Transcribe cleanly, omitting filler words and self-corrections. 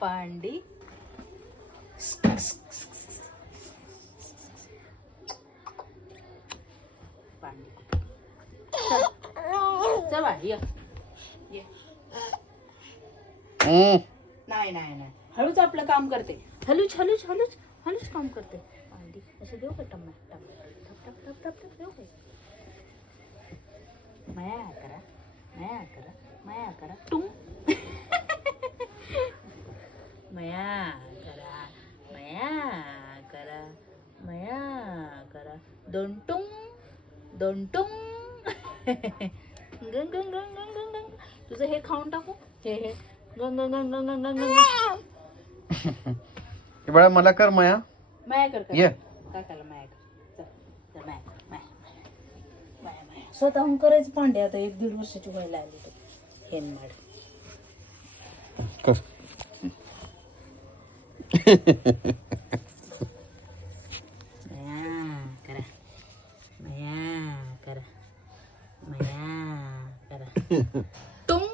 पांडी. पांडी चल चल बाळ, ये ये. नाही नाही नाही, हळूच आपलं काम करते. हलूच हलूच हलूच हलूच काम करते. पांडी असं देऊ का? टम्मा टम्मा ठप ठप ठप ठप ठप देऊ का? माया करा, माया करा, माया करा. टुंग. माया करा, माया करा, माया करा. दोन टुंग दोन टुंग. गंग गंग गंग गंग गंग. तुझं हे खाऊन टाकू. हे हे गंग गंग गंग गंग गंग गंग. बाळा मला कर माया. माया कर कर. ये काकाला माया कर. चल चल माया कर, माया माया माया. स्वतःहून करायचं पांडे. आता 1-1.5 वर्षाची व्हायला आली तू. हेनमाड. कर. माया करा, माया करा, माया करा. टुंग.